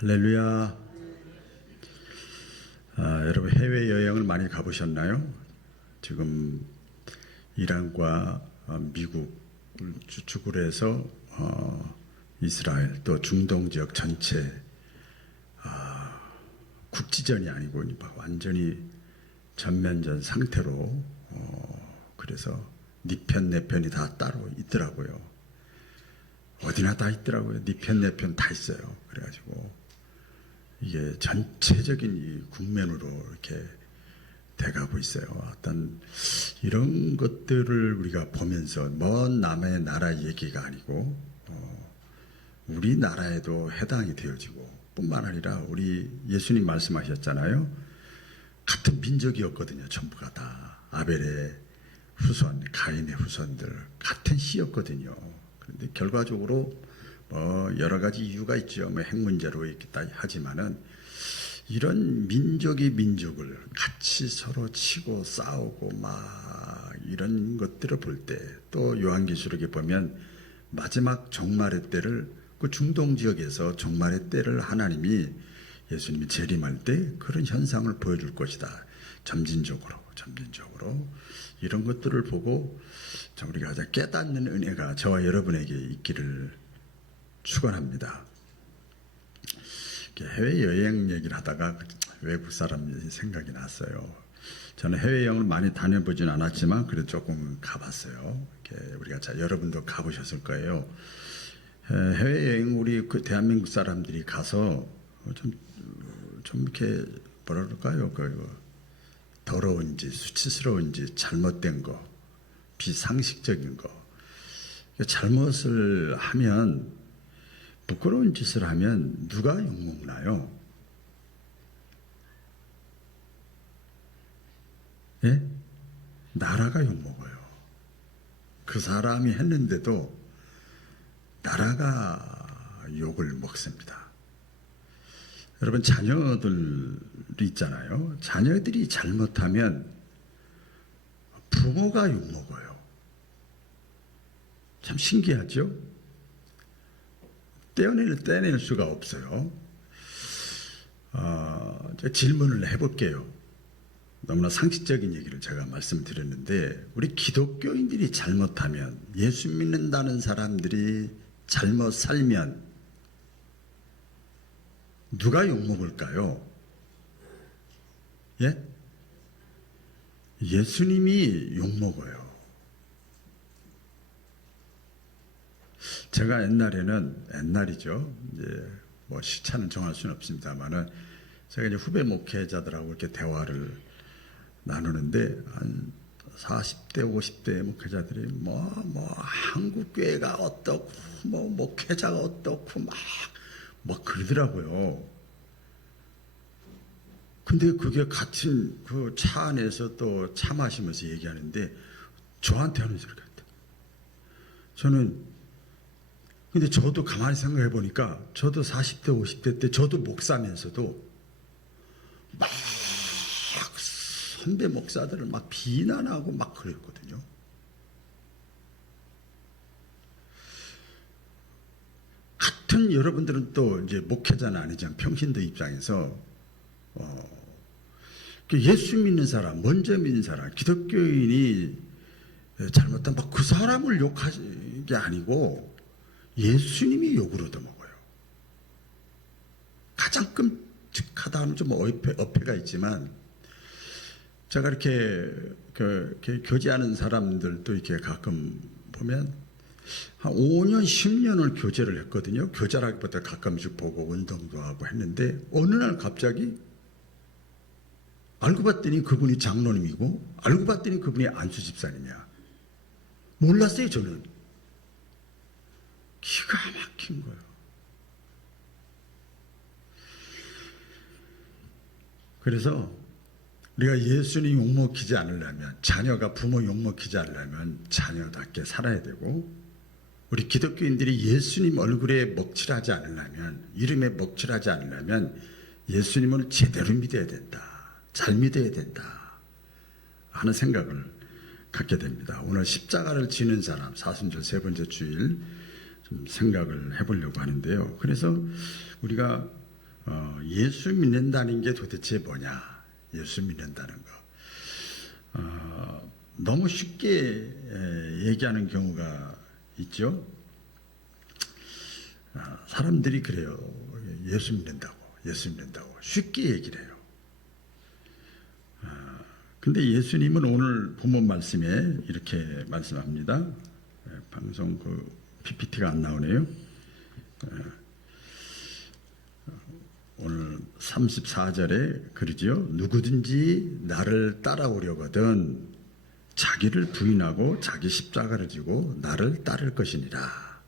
할렐루야. 여러분 해외여행을 많이 가보셨나요? 지금 이란과 미국을 주축으로 해서 이스라엘 또 중동 지역 전체 국지전이 아니고 완전히 전면전 상태로 그래서 네 편 내 편이 다 따로 있더라고요. 어디나 다 있더라고요. 네 편 내 편 다 있어요. 그래가지고 이게 전체적인 이 국면으로 이렇게 돼가고 있어요. 어떤 이런 것들을 우리가 보면서 먼 남의 나라 얘기가 아니고 우리나라에도 해당이 되어지고 뿐만 아니라 우리 예수님 말씀하셨잖아요. 같은 민족이었거든요. 전부가 다 아벨의 후손, 가인의 후손들 같은 씨였거든요. 그런데 결과적으로 여러 가지 이유가 있죠. 핵 문제로 있겠다 하지만은 이런 민족이 민족을 같이 서로 치고 싸우고 막 이런 것들을 볼 때 또 요한계시록에 보면 마지막 종말의 때를 그 중동 지역에서 종말의 때를 하나님이 예수님이 재림할 때 그런 현상을 보여줄 것이다. 점진적으로 이런 것들을 보고 우리가 깨닫는 은혜가 저와 여러분에게 있기를 축원합니다. 해외여행 얘기를 하다가 외국 사람 생각이 났어요. 저는 해외여행을 많이 다녀보진 않았지만 그래도 조금 가봤어요. 우리가 여러분도 가보셨을 거예요. 해외여행 우리 그 대한민국 사람들이 가서 좀 이렇게 뭐라 그럴까요? 더러운지 수치스러운지 잘못된 거, 비상식적인 거, 잘못을 하면 부끄러운 짓을 하면 누가 욕먹나요? 예? 나라가 욕먹어요. 그 사람이 했는데도 나라가 욕을 먹습니다. 여러분 자녀들이 있잖아요. 자녀들이 잘못하면 부모가 욕먹어요. 참 신기하죠? 떼낼 수가 없어요. 질문을 해볼게요. 너무나 상식적인 얘기를 제가 말씀드렸는데 우리 기독교인들이 잘못하면 예수 믿는다는 사람들이 잘못 살면 누가 욕먹을까요? 예? 예수님이 욕먹어요. 제가 옛날이죠. 이제 시차는 정할 수는 없습니다만은 제가 이제 후배 목회자들하고 이렇게 대화를 나누는데 한 40대, 50대 목회자들이 한국 교회가 어떻고 목회자가 어떻고 막 그러더라고요. 근데 그게 같은 그 차 안에서 또 차 마시면서 얘기하는데 저한테 하는 소리 같아요. 근데 저도 가만히 생각해 보니까 저도 40대, 50대 때 저도 목사면서도 막 선배 목사들을 막 비난하고 막 그랬거든요. 같은 여러분들은 또 이제 목회자는 아니지만 평신도 입장에서 예수 믿는 사람, 먼저 믿는 사람, 기독교인이 잘못하면 그 사람을 욕하는 게 아니고 예수님이 욕을 얻어먹어요. 가장 끔찍하다 하면 좀 어폐가 있지만 제가 이렇게 교제하는 사람들도 이렇게 가끔 보면 한 5년, 10년을 교제를 했거든요. 교제라기보다 가끔씩 보고 운동도 하고 했는데 어느 날 갑자기 알고 봤더니 그분이 장로님이고 알고 봤더니 그분이 안수 집사님이야. 몰랐어요, 저는. 기가 막힌 거예요. 그래서 우리가 예수님 욕먹히지 않으려면 자녀가 부모 욕먹히지 않으려면 자녀답게 살아야 되고 우리 기독교인들이 예수님 얼굴에 먹칠하지 않으려면 이름에 먹칠하지 않으려면 예수님을 제대로 믿어야 된다. 잘 믿어야 된다 하는 생각을 갖게 됩니다. 오늘 십자가를 지는 사람 사순절 세 번째 주일 좀 생각을 해보려고 하는데요. 그래서 우리가 예수 믿는다는 게 도대체 뭐냐? 예수 믿는다는 거. 너무 쉽게 얘기하는 경우가 있죠. 사람들이 그래요. 예수 믿는다고 쉽게 얘기를 해요. 근데 예수님은 오늘 본문 말씀에 이렇게 말씀합니다. 방송 PPT가 안 나오네요. 오늘 34절에 그러지요. 누구든지 나를 따라오려거든 자기를 부인하고 자기 십자가를 지고 나를 따를 것이니라.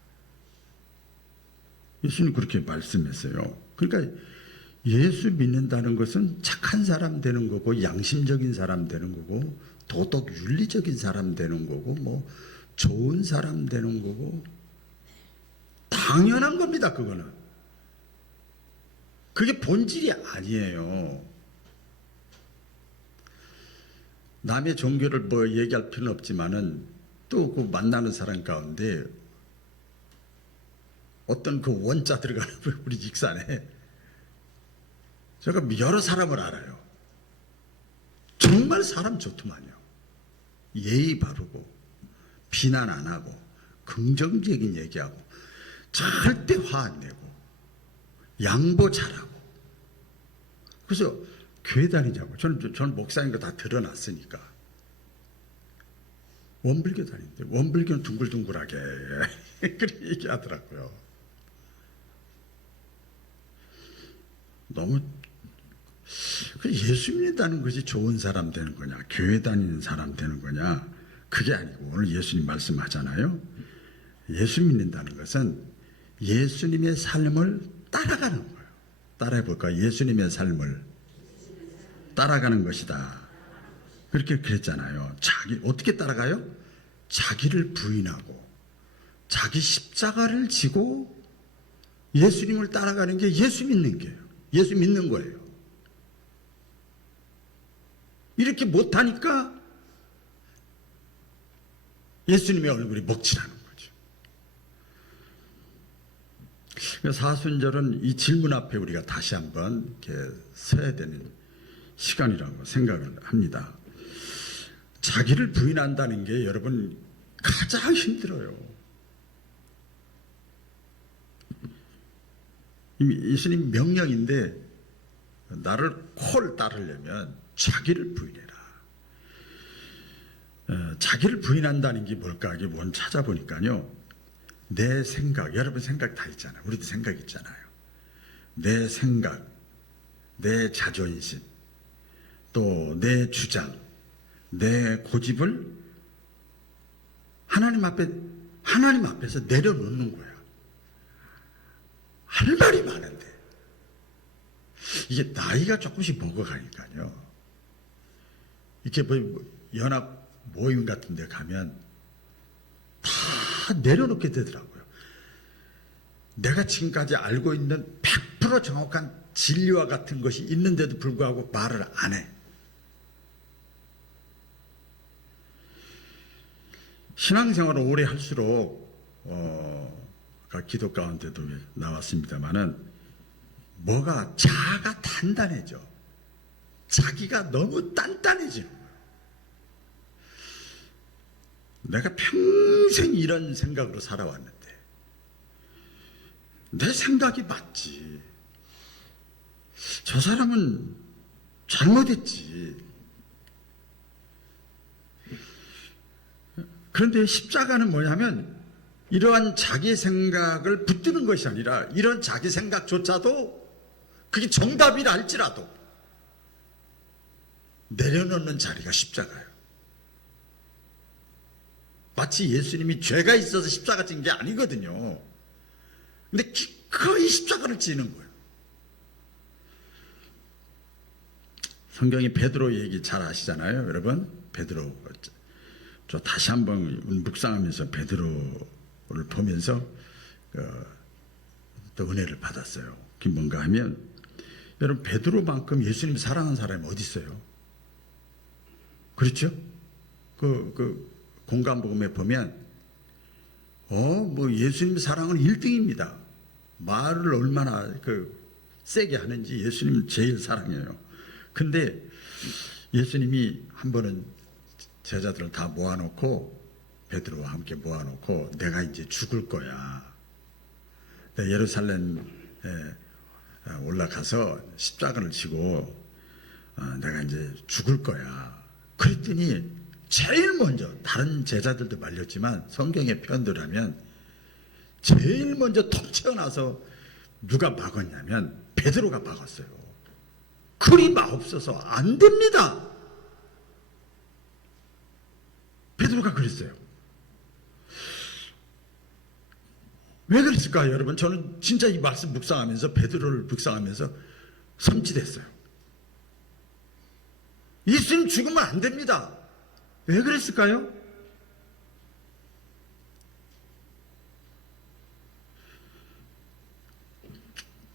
예수님 그렇게 말씀했어요. 그러니까 예수 믿는다는 것은 착한 사람 되는 거고 양심적인 사람 되는 거고 도덕 윤리적인 사람 되는 거고 뭐 좋은 사람 되는 거고 당연한 겁니다. 그거는 그게 본질이 아니에요. 남의 종교를 뭐 얘기할 필요는 없지만은 또 그 만나는 사람 가운데 어떤 그 원자 들어가는 우리 익산에 제가 여러 사람을 알아요. 정말 사람 좋더만요. 예의 바르고 비난 안 하고 긍정적인 얘기하고 절대 화 안 내고 양보 잘하고. 그래서 교회 다니자고. 저는 목사인 거 다 드러났으니까. 원불교 다니는데 원불교는 둥글둥글하게 그렇게 얘기하더라고요. 너무 예수 믿는다는 것이 좋은 사람 되는 거냐, 교회 다니는 사람 되는 거냐, 그게 아니고 오늘 예수님 말씀하잖아요. 예수 믿는다는 것은 예수님의 삶을 따라가는 거예요. 따라해볼까요? 예수님의 삶을 따라가는 것이다. 그렇게 그랬잖아요. 어떻게 따라가요? 자기를 부인하고 자기 십자가를 지고 예수님을 따라가는 게 예수 믿는 게예요. 예수 믿는 거예요. 이렇게 못하니까 예수님의 얼굴이 먹칠하는 거죠. 사순절은 이 질문 앞에 우리가 다시 한번 이렇게 서야 되는 시간이라고 생각을 합니다. 자기를 부인한다는 게 여러분 가장 힘들어요. 이미 예수님 명령인데 나를 콜 따르려면 자기를 부인해라. 자기를 부인한다는 게 뭘까? 이게 뭔 찾아보니까요. 내 생각, 여러분 생각 다 있잖아요. 우리도 생각 있잖아요. 내 생각, 내 자존심, 또 내 주장, 내 고집을 하나님 앞에서 내려놓는 거야. 할 말이 많은데 이게 나이가 조금씩 먹어가니까요. 이렇게 뭐 연합 모임 같은 데 가면 다 내려놓게 되더라고요. 내가 지금까지 알고 있는 100% 정확한 진리와 같은 것이 있는데도 불구하고 말을 안 해. 신앙생활을 오래 할수록 기도 가운데도 나왔습니다마는 뭐가 자아가 단단해져. 자기가 너무 단단해지는 거예요. 내가 평생 이런 생각으로 살아왔는데 내 생각이 맞지. 저 사람은 잘못했지. 그런데 십자가는 뭐냐면 이러한 자기 생각을 붙드는 것이 아니라 이런 자기 생각조차도 그게 정답이라 할지라도 내려놓는 자리가 십자가예요. 마치 예수님이 죄가 있어서 십자가 진 게 아니거든요. 근데 기꺼이 십자가를 지는 거예요. 성경이 베드로 얘기 잘 아시잖아요, 여러분. 베드로. 저 다시 한번 묵상하면서 베드로를 보면서 또 은혜를 받았어요. 그게 뭔가 하면 여러분 베드로만큼 예수님 사랑하는 사람이 어디 있어요? 그렇죠? 그 공간복음에 보면 뭐 예수님 사랑은 1등입니다. 말을 얼마나 세게 하는지 예수님 제일 사랑해요. 근데 예수님이 한 번은 제자들을 다 모아놓고 베드로와 함께 모아놓고 내가 이제 죽을 거야. 내가 예루살렘에 올라가서 십자가를 지고 내가 이제 죽을 거야. 그랬더니 제일 먼저 다른 제자들도 말렸지만 성경의 편들하면 제일 먼저 턱 튀어나와서 누가 막았냐면 베드로가 막았어요. 그리 마옵소서 안 됩니다. 베드로가 그랬어요. 왜 그랬을까요, 여러분? 저는 진짜 이 말씀 묵상하면서 베드로를 묵상하면서 섬찟했어요. 예수님 죽으면 안 됩니다. 왜 그랬을까요?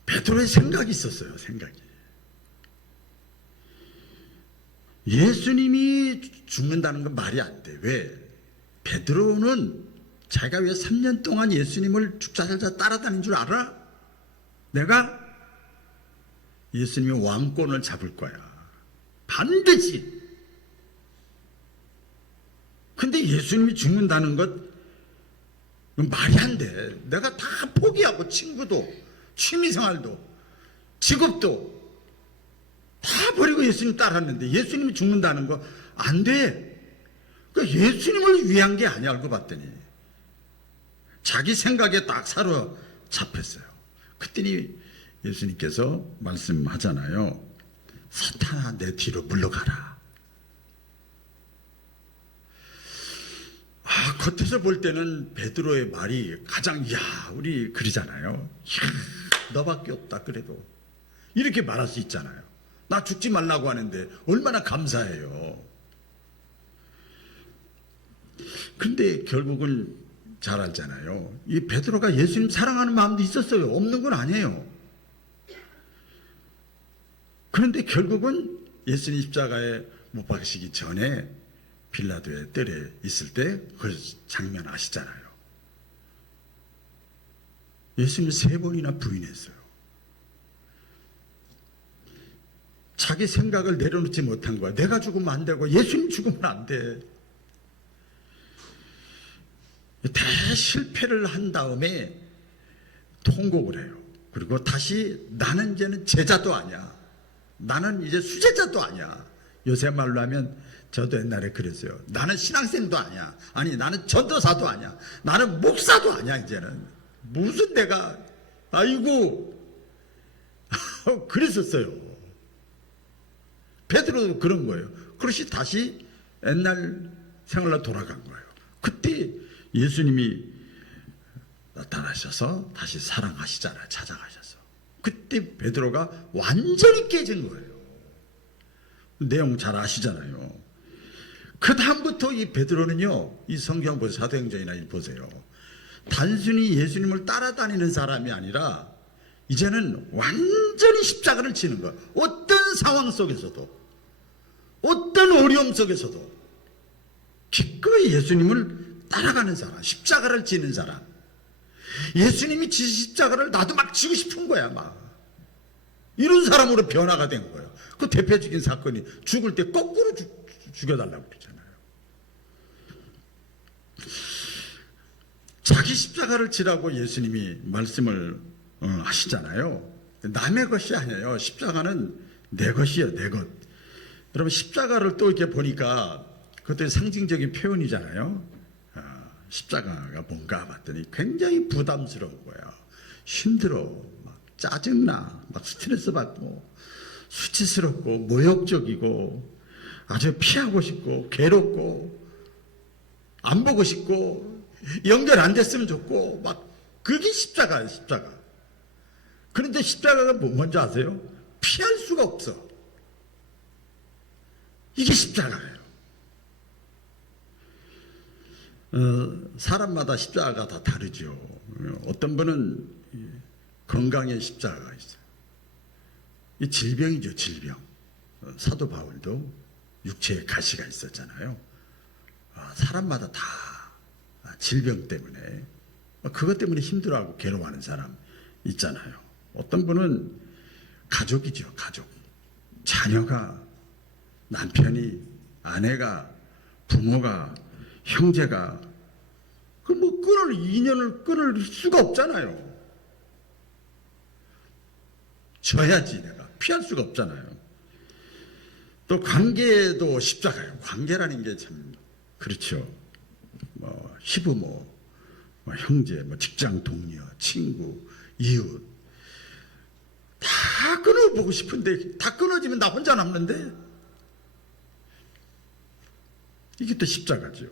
베드로의 생각이 있었어요. 생각이. 예수님이 죽는다는 건 말이 안 돼. 왜? 베드로는 자기가 왜 3년 동안 예수님을 죽자 살자 따라다닌 줄 알아? 내가 예수님의 왕권을 잡을 거야. 반드시. 근데 예수님이 죽는다는 것 말이 안 돼. 내가 다 포기하고 친구도 취미생활도 직업도 다 버리고 예수님 따랐는데 예수님이 죽는다는 거 안 돼. 그러니까 예수님을 위한 게 아니야. 알고 봤더니 자기 생각에 딱 사로잡혔어요. 그랬더니 예수님께서 말씀하잖아요. 사탄아 내 뒤로 물러가라. 겉에서 볼 때는 베드로의 말이 가장 우리 그러잖아요. 너밖에 없다 그래도 이렇게 말할 수 있잖아요. 나 죽지 말라고 하는데 얼마나 감사해요. 근데 결국은 잘 알잖아요. 이 베드로가 예수님 사랑하는 마음도 있었어요. 없는 건 아니에요. 그런데 결국은 예수님 십자가에 못 박히시기 전에 빌라도의 뜰에 있을 때 그 장면 아시잖아요. 예수님 3번이나 부인했어요. 자기 생각을 내려놓지 못한 거야. 내가 죽으면 안 되고 예수님 죽으면 안 돼. 대실패를 한 다음에 통곡을 해요. 그리고 다시 나는 이제는 제자도 아니야. 나는 이제 수제자도 아니야. 요새 말로 하면 저도 옛날에 그랬어요. 나는 신앙생도 아니야. 아니 나는 전도사도 아니야. 나는 목사도 아니야. 이제는 무슨 내가 아이고 그랬었어요. 베드로도 그런 거예요. 그것이 다시 옛날 생활로 돌아간 거예요. 그때 예수님이 나타나셔서 다시 사랑하시잖아요. 찾아가셔서. 그때 베드로가 완전히 깨진 거예요. 내용 잘 아시잖아요. 그 다음부터 이 베드로는요, 이 성경 보세요. 사도행전이나 보세요. 단순히 예수님을 따라다니는 사람이 아니라 이제는 완전히 십자가를 지는 거예요. 어떤 상황 속에서도, 어떤 어려움 속에서도 기꺼이 예수님을 따라가는 사람, 십자가를 지는 사람. 예수님이 지신 십자가를 나도 막 지고 싶은 거야, 막. 이런 사람으로 변화가 된 거예요. 그 대표적인 사건이 죽을 때 거꾸로 죽여달라고 그러잖아요. 자기 십자가를 지라고 예수님이 말씀을 하시잖아요. 남의 것이 아니에요. 십자가는 내 것이에요, 내 것. 여러분 십자가를 또 이렇게 보니까 그것도 상징적인 표현이잖아요. 십자가가 뭔가 봤더니 굉장히 부담스러운 거예요. 힘들어, 막 짜증나, 막 스트레스 받고 수치스럽고 모욕적이고 아주 피하고 싶고 괴롭고 안 보고 싶고 연결 안 됐으면 좋고 막 그게 십자가예요. 십자가. 그런데 십자가가 뭔지 아세요? 피할 수가 없어. 이게 십자가예요. 사람마다 십자가가 다 다르죠. 어떤 분은 건강의 십자가가 있어요. 이 질병이죠, 질병. 사도 바울도 육체에 가시가 있었잖아요. 사람마다 다 질병 때문에 그것 때문에 힘들어하고 괴로워하는 사람 있잖아요. 어떤 분은 가족이죠, 가족. 자녀가, 남편이, 아내가, 부모가, 형제가, 그 뭐 인연을 끊을 수가 없잖아요. 져야지 내가. 피할 수가 없잖아요. 또 관계도 십자가예요. 관계라는 게 참 그렇죠. 뭐 시부모, 뭐 형제, 뭐 직장 동료, 친구, 이웃 다 끊어보고 싶은데 다 끊어지면 나 혼자 남는데 이게 또 십자가죠.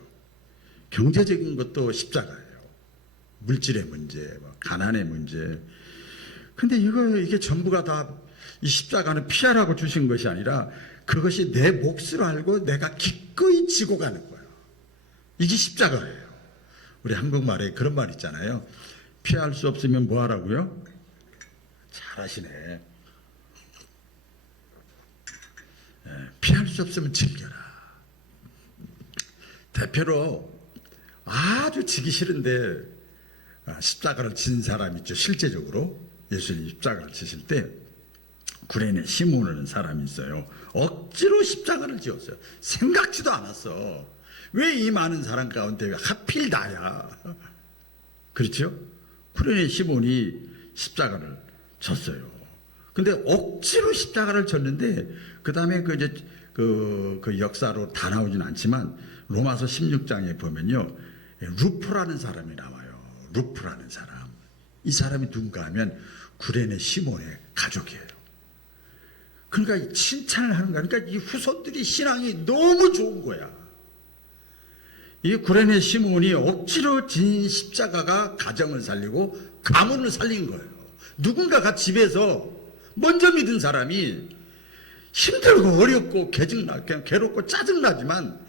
경제적인 것도 십자가예요. 물질의 문제, 뭐 가난의 문제. 근데 이게 전부가 다 이 십자가는 피하라고 주신 것이 아니라 그것이 내 몫으로 알고 내가 기꺼이 지고 가는 거예요. 이게 십자가예요. 우리 한국말에 그런 말 있잖아요. 피할 수 없으면 뭐 하라고요? 잘하시네. 피할 수 없으면 즐겨라. 대표로 아주 지기 싫은데 십자가를 진 사람 있죠. 실제적으로 예수님 십자가를 지실 때 구레네 시몬이라는 사람이 있어요. 억지로 십자가를 지었어요. 생각지도 않았어. 왜 이 많은 사람 가운데 하필 나야? 그렇죠? 구레네 시몬이 십자가를 졌어요. 근데 억지로 십자가를 졌는데 그 다음에 그 역사로 다 나오진 않지만 로마서 16장에 보면요. 루프라는 사람이 나와요. 루프라는 사람. 이 사람이 누군가 하면 구레네 시몬의 가족이에요. 그러니까 칭찬을 하는 거야. 그러니까 이 후손들이 신앙이 너무 좋은 거야. 이 구레네 시몬이 억지로 진 십자가가 가정을 살리고 가문을 살린 거예요. 누군가가 집에서 먼저 믿은 사람이 힘들고 어렵고 괴롭고 짜증나지만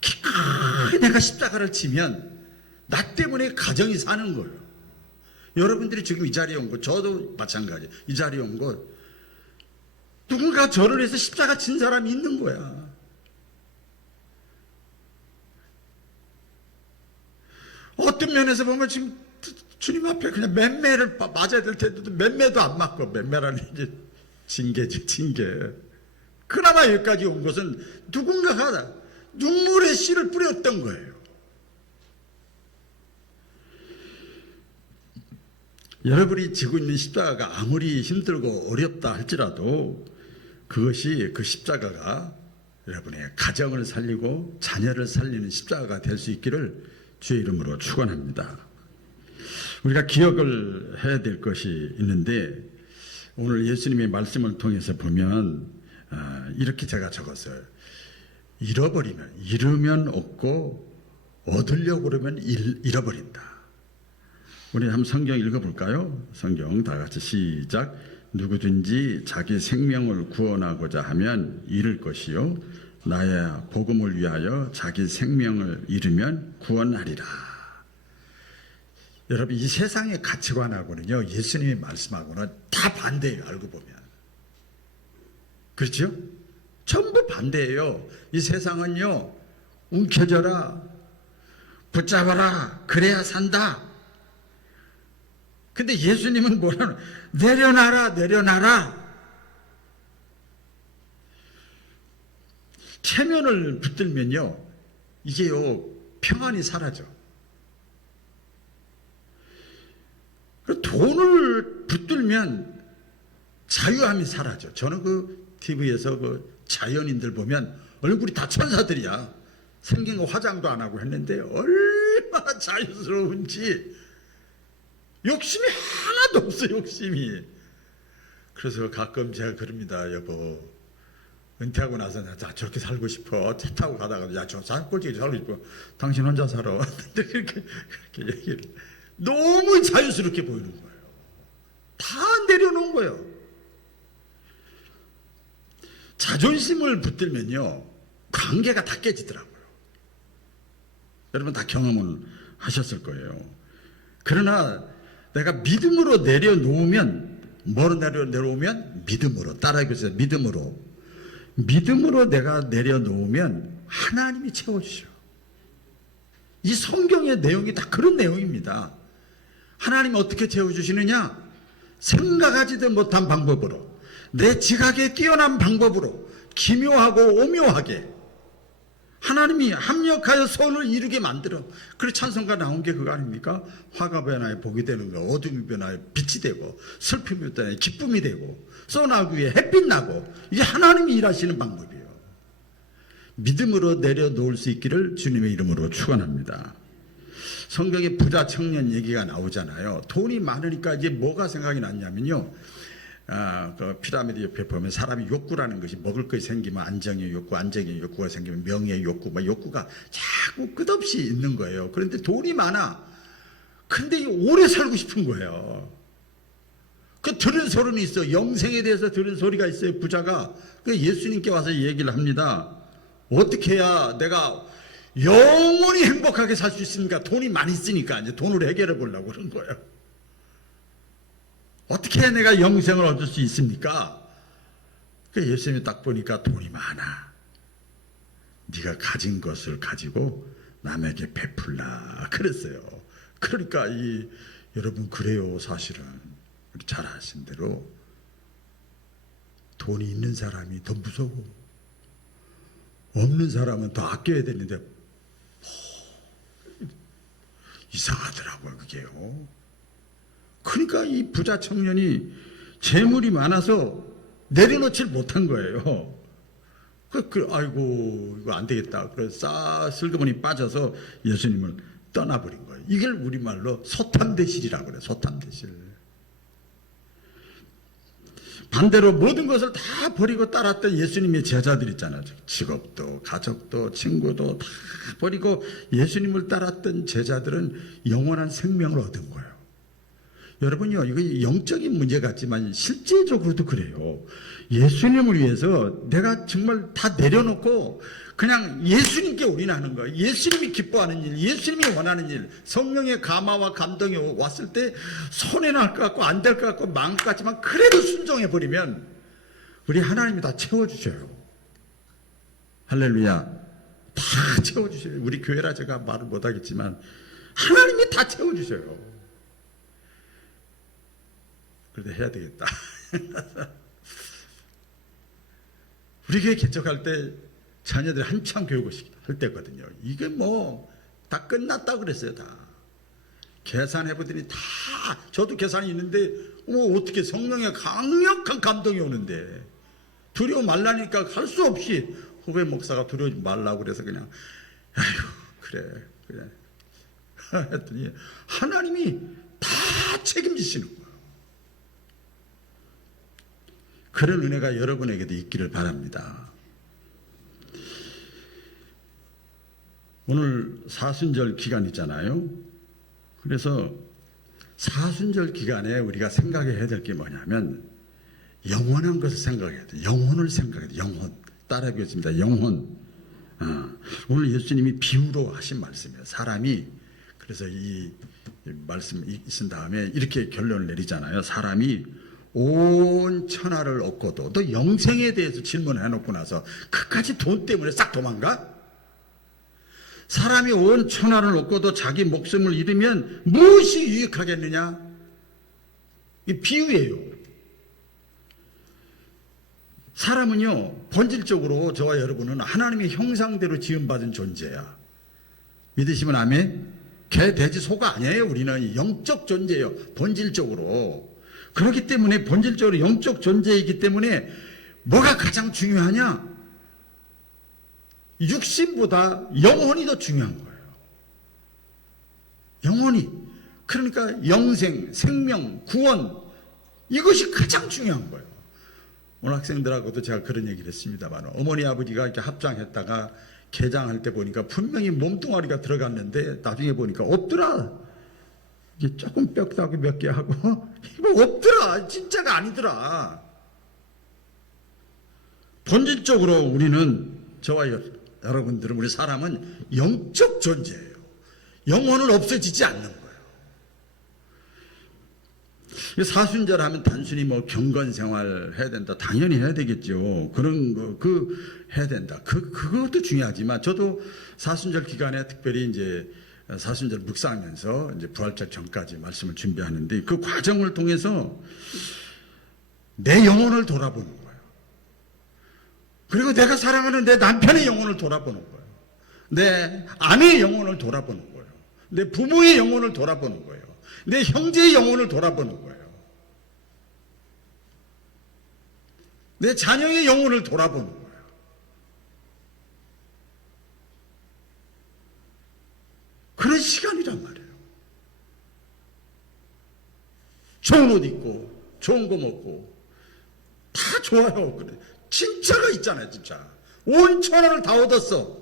기꺼이 내가 십자가를 치면 나 때문에 가정이 사는 거예요. 여러분들이 지금 이 자리에 온 거, 저도 마찬가지. 이 자리에 온 거, 누군가 저를 위해서 십자가 진 사람이 있는 거야. 어떤 면에서 보면 지금 주님 앞에 그냥 맴매를 맞아야 될 텐데도 맴매도 안 맞고, 맴매라는 이제 징계지, 징계. 그나마 여기까지 온 것은 누군가가 눈물의 씨를 뿌렸던 거예요. 여러분이 지고 있는 십자가가 아무리 힘들고 어렵다 할지라도 그것이 그 십자가가 여러분의 가정을 살리고 자녀를 살리는 십자가가 될 수 있기를 주의 이름으로 축원합니다. 우리가 기억을 해야 될 것이 있는데 오늘 예수님의 말씀을 통해서 보면 이렇게 제가 적었어요. 잃으면 얻고 얻으려고 그러면 잃어버린다. 우리 한번 성경 읽어볼까요? 성경 다 같이 시작. 누구든지 자기 생명을 구원하고자 하면 잃을 것이요 나의 복음을 위하여 자기 생명을 잃으면 구원하리라. 여러분 이 세상의 가치관하고는요 예수님이 말씀하고는 다 반대예요. 알고 보면 그렇죠? 전부 반대예요. 이 세상은요 움켜져라 붙잡아라 그래야 산다. 근데 예수님은 뭐라는 내려놔라. 체면을 붙들면요 이게요 평안이 사라져. 돈을 붙들면 자유함이 사라져. 저는 그 TV에서 그 자연인들 보면 얼굴이 다 천사들이야. 생긴 거 화장도 안 하고 했는데 얼마나 자유스러운지. 욕심이 하나도 없어. 욕심이. 그래서 가끔 제가 그럽니다. 여보 은퇴하고 나서 나 저렇게 살고 싶어. 차 타고 가다가 야 저 산골짜기 살고 싶어. 당신 혼자 살아. 그렇게 얘기를. 너무 자유스럽게 보이는 거예요. 다 내려놓은 거예요. 자존심을 붙들면요 관계가 다 깨지더라고요. 여러분 다 경험을 하셨을 거예요. 그러나 내가 믿음으로 내려놓으면 뭐로 내려놓으면 믿음으로 따라해보세요. 믿음으로 내가 내려놓으면 하나님이 채워주셔. 이 성경의 내용이 다 그런 내용입니다. 하나님이 어떻게 채워주시느냐? 생각하지도 못한 방법으로 내 지각에 뛰어난 방법으로 기묘하고 오묘하게 하나님이 합력하여 선을 이루게 만들어. 그래 찬송가 나온 게 그거 아닙니까? 화가 변하여 복이 되는 거, 어둠이 변하여 빛이 되고, 슬픔이 변하여 기쁨이 되고, 써나기 위해 햇빛 나고. 이게 하나님이 일하시는 방법이에요. 믿음으로 내려놓을 수 있기를 주님의 이름으로 축원합니다. 성경에 부자 청년 얘기가 나오잖아요. 돈이 많으니까 이제 뭐가 생각이 났냐면요. 그 피라미드 옆에 보면 사람이 욕구라는 것이 먹을 것이 생기면 안정의 욕구, 안정의 욕구가 생기면 명예의 욕구, 막 욕구가 자꾸 끝없이 있는 거예요. 그런데 돈이 많아. 근데 오래 살고 싶은 거예요. 그 들은 소리는 있어. 영생에 대해서 들은 소리가 있어요. 부자가 그 예수님께 와서 얘기를 합니다. 어떻게 해야 내가 영원히 행복하게 살 수 있습니까? 돈이 많이 쓰니까 이제 돈으로 해결해 보려고 그런 거예요. 어떻게 해야 내가 영생을 얻을 수 있습니까? 그 예수님이 딱 보니까 돈이 많아. 네가 가진 것을 가지고 남에게 베풀라 그랬어요. 그러니까 여러분 그래요. 사실은 잘 아신 대로 돈이 있는 사람이 더 무서워. 없는 사람은 더 아껴야 되는데 이상하더라고요 그게요. 그러니까 이 부자 청년이 재물이 많아서 내려놓질 못한 거예요. 아이고 이거 안 되겠다. 그래서 슬그머니 빠져서 예수님을 떠나버린 거예요. 이걸 우리말로 소탐대실이라고 그래요. 소탐대실. 반대로 모든 것을 다 버리고 따랐던 예수님의 제자들 있잖아요. 직업도 가족도 친구도 다 버리고 예수님을 따랐던 제자들은 영원한 생명을 얻은 거예요. 여러분요, 이거 영적인 문제 같지만 실제적으로도 그래요. 예수님을 위해서 내가 정말 다 내려놓고 그냥 예수님께 올인하는 거예요. 예수님이 기뻐하는 일, 예수님이 원하는 일, 성령의 감화와 감동이 왔을 때 손해는 할 것 같고 안 될 것 같고 망할 것 같지만 그래도 순종해버리면 우리 하나님이 다 채워주셔요. 할렐루야. 다 채워주셔요. 우리 교회라 제가 말을 못하겠지만 하나님이 다 채워주셔요. 그래도 해야 되겠다. 우리 교회 개척할 때 자녀들이 한참 교육을 할 때거든요. 이게 다 끝났다고 그랬어요. 다 계산해보더니 다 저도 계산이 있는데 어떻게 성령의 강력한 감동이 오는데 두려워 말라니까 할 수 없이 후배 목사가 두려워지 말라고 그래서 그냥 그래 했더니 하나님이 다 책임지시는 거예요. 그런 은혜가 여러분에게도 있기를 바랍니다. 오늘 사순절 기간 있잖아요. 그래서 사순절 기간에 우리가 생각해야 될 게 뭐냐면 영원한 것을 생각해야 돼. 영혼을 생각해야 돼. 영혼. 따라 하겠습니다. 영혼. 오늘 예수님이 비유로 하신 말씀이에요. 사람이 그래서 이 말씀 있은 다음에 이렇게 결론을 내리잖아요. 사람이 온 천하를 얻고도 또 영생에 대해서 질문을 해놓고 나서 그까지 돈 때문에 싹 도망가? 사람이 온 천하를 얻고도 자기 목숨을 잃으면 무엇이 유익하겠느냐? 이 비유예요. 사람은요 본질적으로 저와 여러분은 하나님의 형상대로 지음받은 존재야. 믿으시면 아멘? 개, 돼지, 소가 아니에요. 우리는 영적 존재예요. 본질적으로. 그렇기 때문에 본질적으로 영적 존재이기 때문에 뭐가 가장 중요하냐? 육신보다 영혼이 더 중요한 거예요. 영혼이. 그러니까 영생, 생명, 구원 이것이 가장 중요한 거예요. 오늘 학생들하고도 제가 그런 얘기를 했습니다만 어머니 아버지가 이렇게 합장했다가 개장할 때 보니까 분명히 몸뚱아리가 들어갔는데 나중에 보니까 없더라. 이게 조금 뼈다귀 몇 개 하고 이거 없더라. 진짜가 아니더라. 본질적으로 우리는 저와 여러분들은 우리 사람은 영적 존재예요. 영혼은 없어지지 않는 거예요. 사순절 하면 단순히 경건 생활 해야 된다. 당연히 해야 되겠죠. 그런 거 해야 된다. 그것도 중요하지만 저도 사순절 기간에 특별히 이제 사순절 묵상하면서 이제 부활절 전까지 말씀을 준비하는데 그 과정을 통해서 내 영혼을 돌아보는 거예요. 그리고 내가 사랑하는 내 남편의 영혼을 돌아보는 거예요. 내 아내의 영혼을 돌아보는 거예요. 내 부모의 영혼을 돌아보는 거예요. 내 형제의 영혼을 돌아보는 거예요. 내 자녀의 영혼을 돌아보는 거예요. 그런 시간이란 말이에요. 좋은 옷 입고 좋은 거 먹고 다 좋아요. 그래. 진짜가 있잖아요. 진짜 온 천하를 다 얻었어.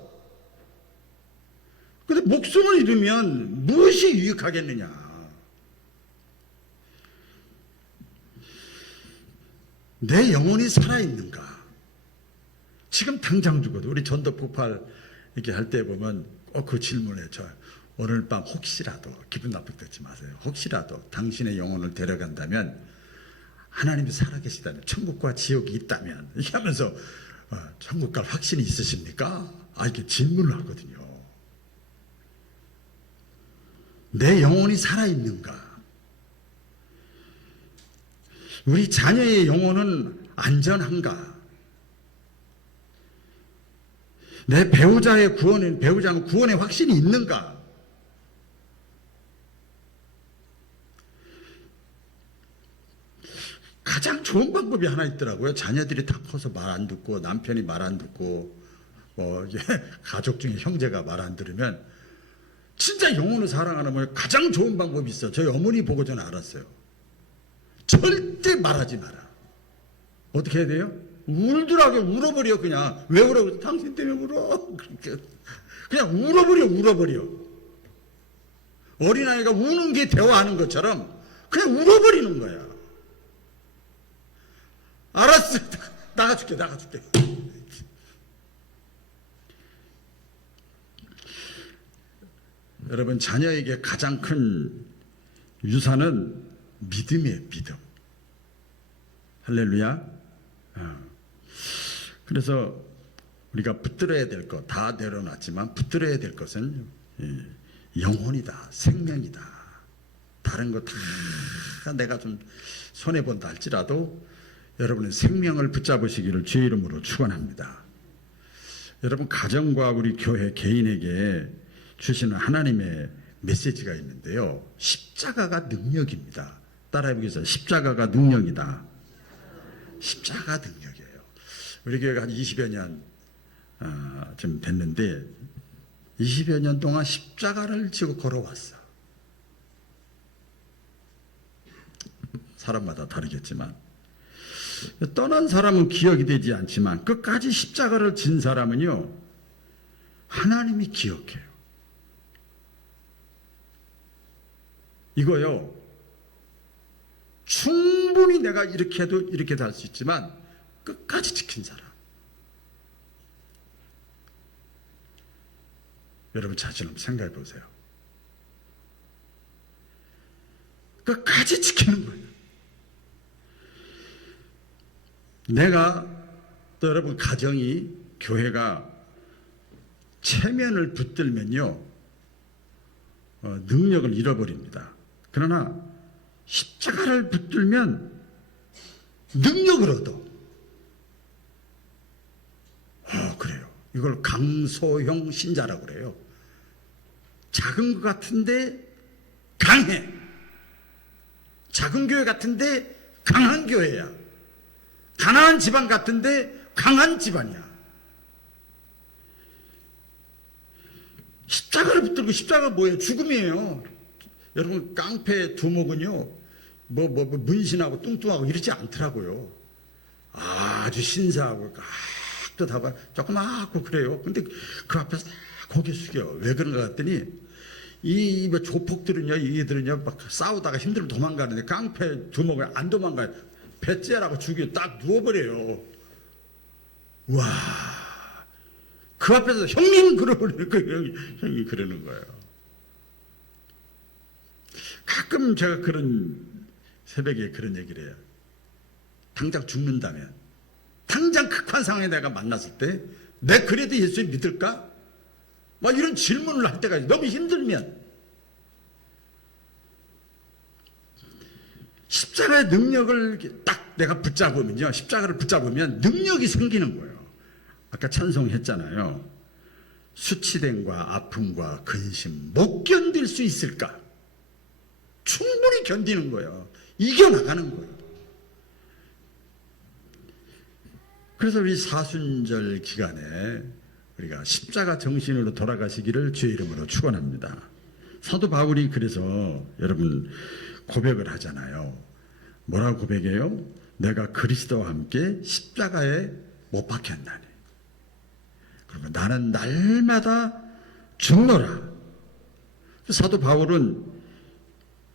근데 목숨을 잃으면 무엇이 유익하겠느냐. 내 영혼이 살아있는가. 지금 당장 죽어도 우리 전도폭발 이렇게 할 때 보면 그 질문에 저 오늘 밤 혹시라도 기분 나쁘지 마세요. 혹시라도 당신의 영혼을 데려간다면 하나님이 살아계시다면 천국과 지옥이 있다면 이렇게 하면서 천국 갈 확신이 있으십니까? 이렇게 질문을 하거든요. 내 영혼이 살아있는가? 우리 자녀의 영혼은 안전한가? 내 배우자는 구원의 확신이 있는가? 가장 좋은 방법이 하나 있더라고요. 자녀들이 다 커서 말 안 듣고 남편이 말 안 듣고 가족 중에 형제가 말 안 들으면 진짜 영혼을 사랑하는 가장 좋은 방법이 있어요. 저희 어머니 보고 저는 알았어요. 절대 말하지 마라. 어떻게 해야 돼요? 울더라고요. 울어버려. 그냥. 왜 울어? 당신 때문에 울어. 그냥 울어버려. 어린아이가 우는 게 대화하는 것처럼 그냥 울어버리는 거야. 알았어. 나가줄게. 여러분, 자녀에게 가장 큰 유산은 믿음이에요. 믿음. 할렐루야. 그래서 우리가 붙들어야 될 것 다 내려놨지만 붙들어야 될 것은 영혼이다. 생명이다. 다른 거 다 내가 좀 손해본다 할지라도 여러분의 생명을 붙잡으시기를 주의 이름으로 축원합니다. 여러분, 가정과 우리 교회 개인에게 주시는 하나님의 메시지가 있는데요. 십자가가 능력입니다. 따라해 보겠습니다. 십자가가 능력이다. 십자가 능력이에요. 우리 교회가 한 20여 년 좀 됐는데 20여 년 동안 십자가를 지고 걸어왔어. 사람마다 다르겠지만 떠난 사람은 기억이 되지 않지만 끝까지 십자가를 진 사람은요, 하나님이 기억해요. 이거요, 충분히 내가 이렇게 해도 이렇게도 할 수 있지만 끝까지 지킨 사람. 여러분 자신 한번 생각해 보세요. 끝까지 지키는 거예요. 내가 또 여러분 가정이 교회가 체면을 붙들면요, 능력을 잃어버립니다. 그러나 십자가를 붙들면 능력을 얻어. 그래요. 이걸 강소형 신자라고 그래요. 작은 것 같은데 강해. 작은 교회 같은데 강한 교회야. 가난한 집안 같은데 강한 집안이야. 십자가를 붙들고, 십자가 뭐예요? 죽음이에요. 여러분, 깡패 두목은요, 문신하고 뚱뚱하고 이러지 않더라고요. 아주 신사하고 깍도 다봐 조그맣고 그래요. 근데 그 앞에서 다 고개 숙여. 왜 그런가 했더니 이 조폭들은요, 이들은요 막 싸우다가 힘들면 도망가는데 깡패 두목은 안 도망가요. 배째라고 죽여 딱 누워버려요. 와, 그 앞에서 형님 그러는 거예요. 형님 그러는 거예요. 가끔 제가 그런 새벽에 그런 얘기를 해요. 당장 죽는다면, 당장 극한 상황에 내가 만났을 때, 내 그래도 예수 믿을까? 막 이런 질문을 할 때가 있어요. 너무 힘들면. 십자가의 능력을 딱 내가 붙잡으면요, 십자가를 붙잡으면 능력이 생기는 거예요. 아까 찬송했잖아요. 수치됨과 아픔과 근심 못 견딜 수 있을까? 충분히 견디는 거예요. 이겨나가는 거예요. 그래서 우리 사순절 기간에 우리가 십자가 정신으로 돌아가시기를 주의 이름으로 축원합니다. 사도 바울이 그래서 여러분 고백을 하잖아요. 뭐라고 고백해요? 내가 그리스도와 함께 십자가에 못 박혔나니. 그리고 나는 날마다 죽노라. 사도 바울은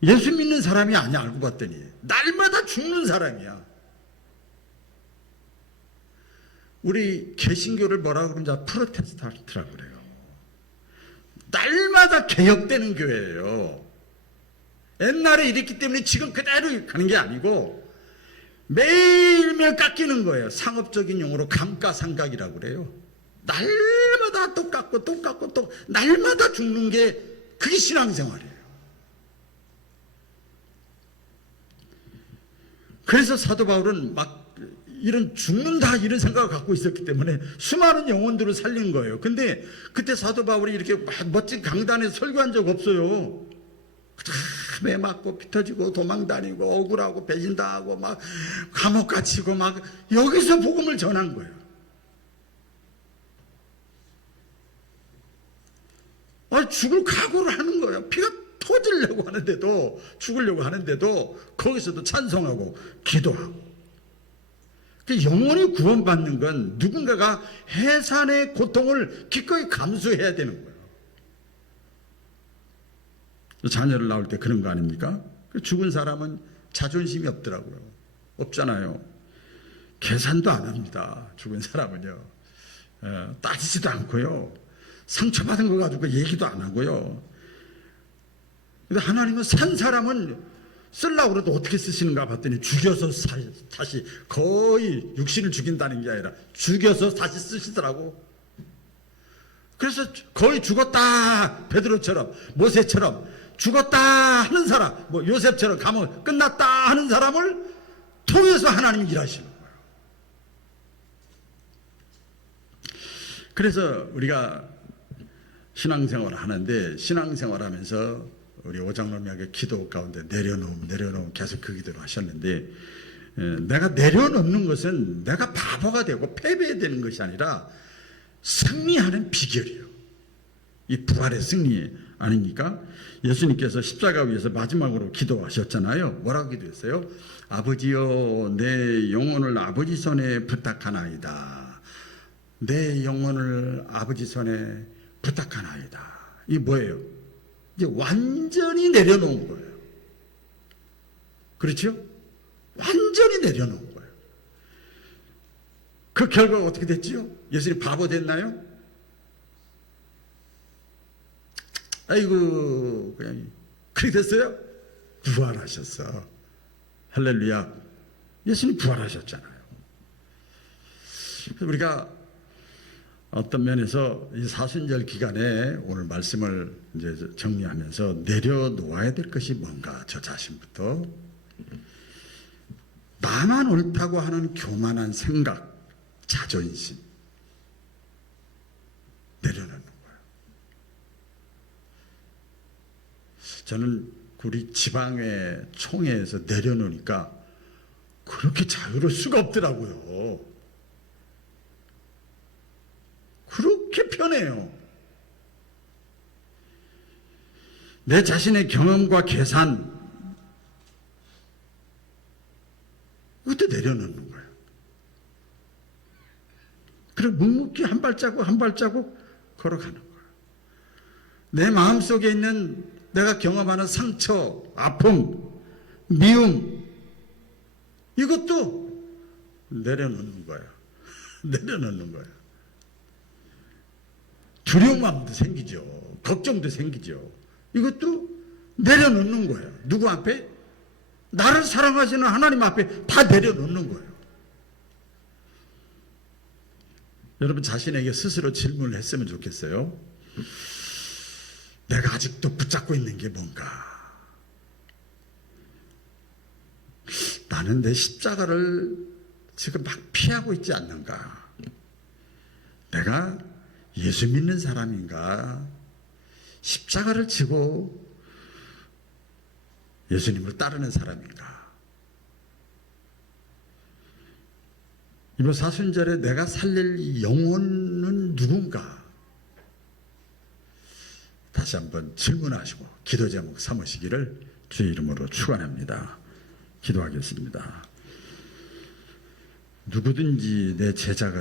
예수 믿는 사람이 아니야. 알고 봤더니 날마다 죽는 사람이야. 우리 개신교를 뭐라고 그러는지 프로테스탄트라고 그래요. 날마다 개혁되는 교회예요. 옛날에 이랬기 때문에 지금 그대로 가는 게 아니고 매일매일 깎이는 거예요. 상업적인 용어로 감가상각이라고 그래요. 날마다 똑같고 날마다 죽는 게 그게 신앙생활이에요. 그래서 사도 바울은 막 이런 죽는다 이런 생각을 갖고 있었기 때문에 수많은 영혼들을 살린 거예요. 근데 그때 사도 바울이 이렇게 막 멋진 강단에서 설교한 적 없어요. 매 맞고 피 터지고 도망다니고 억울하고 배신당하고 막 감옥 갇히고 막 여기서 복음을 전한 거예요. 죽을 각오를 하는 거예요. 피가 터지려고 하는데도, 죽으려고 하는데도 거기서도 찬송하고 기도하고. 영원히 구원받는 건 누군가가 해산의 고통을 기꺼이 감수해야 되는 거예요. 자녀를 낳을 때 그런 거 아닙니까? 죽은 사람은 자존심이 없더라고요. 없잖아요. 계산도 안 합니다. 죽은 사람은요. 따지지도 않고요. 상처받은 거 가지고 얘기도 안 하고요. 근데 하나님은 산 사람은 쓰려고 그래도 어떻게 쓰시는가 봤더니 죽여서 다시 거의 육신을 죽인다는 게 아니라 죽여서 다시 쓰시더라고. 그래서 거의 죽었다 베드로처럼 모세처럼 죽었다 하는 사람, 뭐 요셉처럼 감옥 끝났다 하는 사람을 통해서 하나님이 일하시는 거예요. 그래서 우리가 신앙생활을 하는데 신앙생활하면서 우리 오장로님에게 기도 가운데 내려놓음 계속 그 기도를 하셨는데 내가 내려놓는 것은 내가 바보가 되고 패배되는 것이 아니라 승리하는 비결이에요. 이 부활의 승리 아닙니까? 예수님께서 십자가 위에서 마지막으로 기도하셨잖아요. 뭐라고 기도했어요? 아버지여 내 영혼을 아버지 손에 부탁하나이다. 내 영혼을 아버지 손에 부탁하나이다. 이게 뭐예요? 이제 완전히 내려놓은 거예요. 그렇죠? 완전히 내려놓은 거예요. 그 결과가 어떻게 됐지요? 예수님 바보 됐나요? 아이고 그냥 그렇게 됐어요? 부활하셨어. 할렐루야. 예수님 부활하셨잖아요. 우리가 어떤 면에서 이 사순절 기간에 오늘 말씀을 이제 정리하면서 내려놓아야 될 것이 뭔가 저 자신부터 나만 옳다고 하는 교만한 생각, 자존심 내려놓는 거예요. 저는 우리 지방의 총회에서 내려놓으니까 그렇게 자유로울 수가 없더라고요. 그렇게 편해요. 내 자신의 경험과 계산 그것도 내려놓는 거예요. 그리고 묵묵히 한 발자국 한 발자국 걸어가는 거예요. 내 마음속에 있는 내가 경험하는 상처, 아픔, 미움 이것도 내려놓는 거예요. 내려놓는 거예요. 두려움도 생기죠. 걱정도 생기죠. 이것도 내려놓는 거예요. 누구 앞에? 나를 사랑하시는 하나님 앞에 다 내려놓는 거예요. 여러분 자신에게 스스로 질문을 했으면 좋겠어요. 내가 아직도 붙잡고 있는 게 뭔가? 나는 내 십자가를 지금 막 피하고 있지 않는가? 내가 예수 믿는 사람인가? 십자가를 지고 예수님을 따르는 사람인가? 이번 사순절에 내가 살릴 영혼은 누군가? 다시 한번 질문하시고 기도 제목 삼으시기를 주의 이름으로 축원합니다. 기도하겠습니다. 누구든지 내 제자가